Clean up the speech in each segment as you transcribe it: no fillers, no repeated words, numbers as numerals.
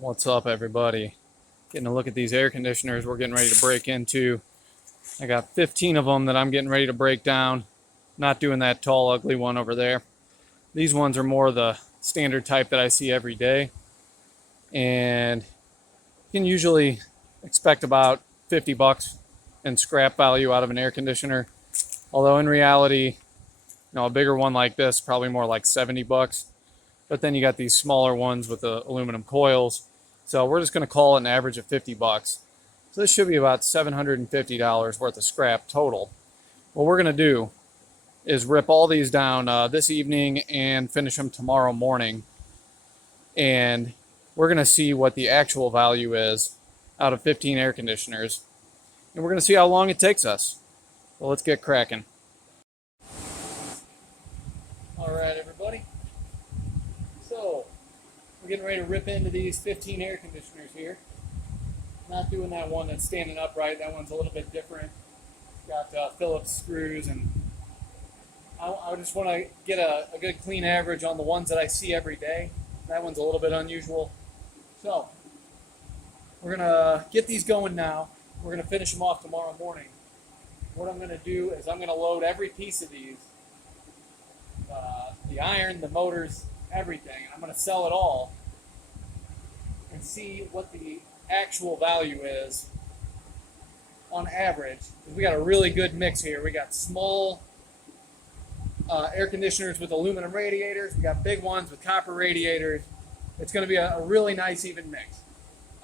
What's up, everybody? Getting a look at these air conditioners we're getting ready to break into. I got 15 of them that I'm getting ready to break down. Not doing that tall, ugly one over there. These ones are more the standard type that I see every day. And you can usually expect about 50 bucks in scrap value out of an air conditioner. Although in reality, a bigger one like this, probably more like 70 bucks. But then you got these smaller ones with the aluminum coils. So we're just going to call it an average of 50 bucks. So this should be about $750 worth of scrap total. What we're going to do is rip all these down this evening and finish them tomorrow morning. And we're going to see what the actual value is out of 15 air conditioners. And we're going to see how long it takes us. So let's get cracking. All right, everybody. So we're getting ready to rip into these 15 air conditioners here. Not doing that one that's standing upright. That one's a little bit different. Got Phillips screws, and I just want to get a good clean average on the ones that I see every day. That one's a little bit unusual. So we're going to get these going now. We're going to finish them off tomorrow morning. What I'm going to do is I'm going to load every piece of these, the iron, the motors, everything. I'm going to sell it all and see what the actual value is on average. We got a really good mix here. We got small air conditioners with aluminum radiators. We got big ones with copper radiators. It's going to be a really nice even mix.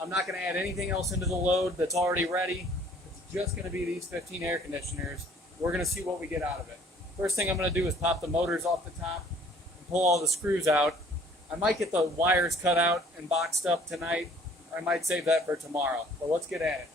I'm not going to add anything else into the load that's already ready. It's just going to be these 15 air conditioners. We're going to see what we get out of it. First thing I'm going to do is pop the motors off the top and pull all the screws out. I might get the wires cut out and boxed up tonight. I might save that for tomorrow. But let's get at it.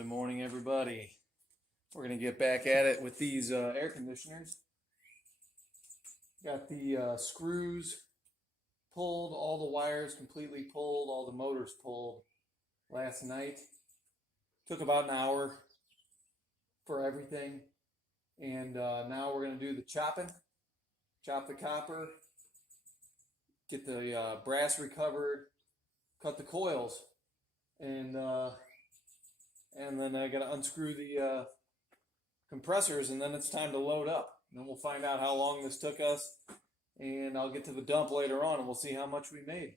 Good morning, everybody. We're going to get back at it with these air conditioners. Got the screws pulled, all the wires completely pulled, all the motors pulled last night. Took about an hour for everything. And now we're going to do the chopping. Chop the copper, get the brass recovered, cut the coils, and then I got to unscrew the compressors, and then it's time to load up. And then we'll find out how long this took us, and I'll get to the dump later on, and we'll see how much we made.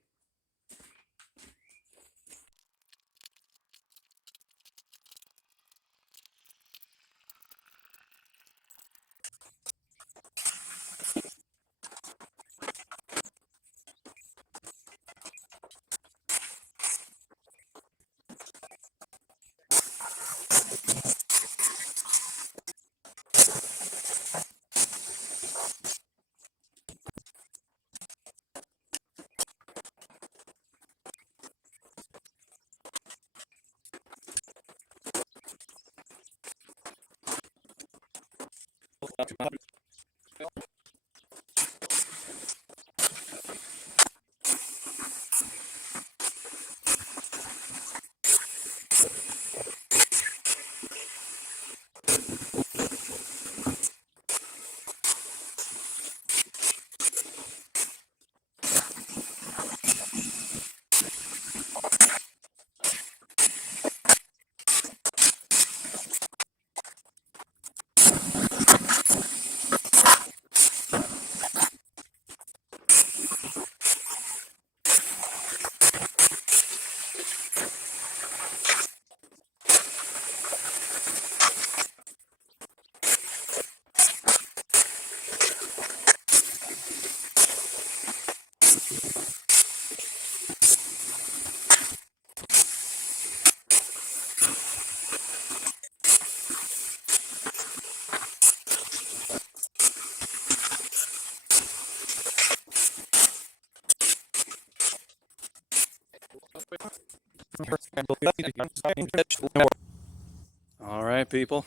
All right, people.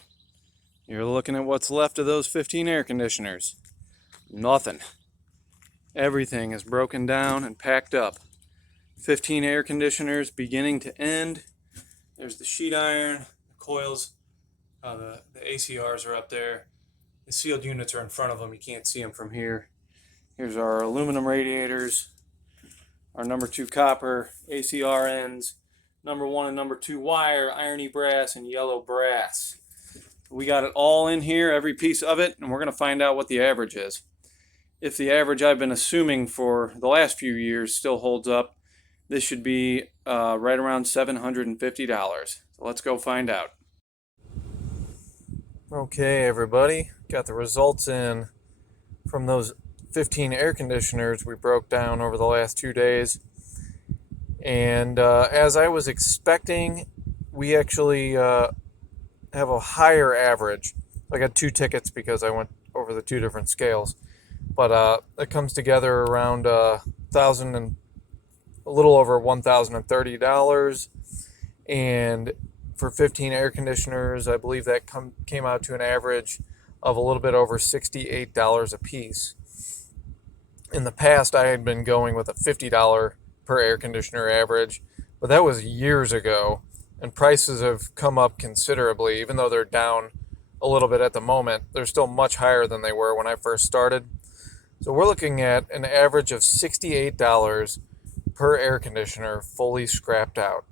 You're looking at what's left of those 15 air conditioners. Nothing. Everything is broken down and packed up. 15 air conditioners beginning to end. There's the sheet iron, the coils, the ACRs are up there. The sealed units are in front of them. You can't see them from here. Here's our aluminum radiators, our number 2 copper, ACR ends, number 1 and number 2 wire, irony brass, and yellow brass. We got it all in here, every piece of it, and we're going to find out what the average is. If the average I've been assuming for the last few years still holds up, this should be right around $750. So let's go find out. Okay, everybody, got the results in from those 15 air conditioners we broke down over the last 2 days. And as I was expecting, we actually have a higher average. I got 2 tickets because I went over the 2 different scales. But it comes together around $1,000 and a little over $1,030. And for 15 air conditioners, I believe that came out to an average of a little bit over $68 a piece. In the past, I had been going with a $50 per air conditioner average, but that was years ago, and prices have come up considerably. Even though they're down a little bit at the moment, they're still much higher than they were when I first started. So we're looking at an average of $68 per air conditioner fully scrapped out.